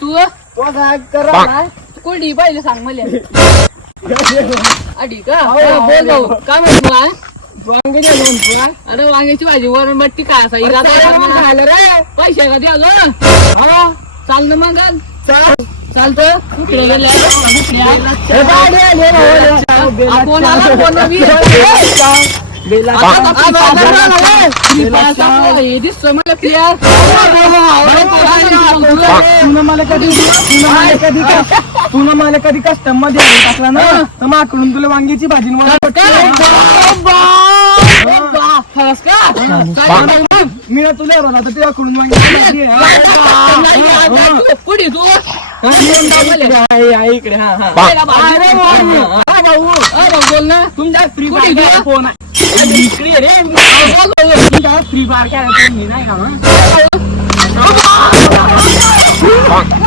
तू तो काय करा कोणी पाहिजे सांग मला आधी का बोल भाऊ काय म्हणतो तुला वांगे म्हणतो अरे वांग्याची भाजी वरण बट्टी काय असा खायला रे पैसे कधी अगं हा चाल ना मग चल चालतं कुठे गेल्या कोण दिसतो मला प्लेअर तुला मला कधी कस्टम मध्ये टाकला ना तर माकडून तुला वांग्याची भाजी मी तुला बोला तर तुझ्याकडून वांग्याची पुढे तू इकडे हा हा भाऊ बोल ना तुमच्या फ्री फायर फोन आहे रे फ्री फायर काय नाही का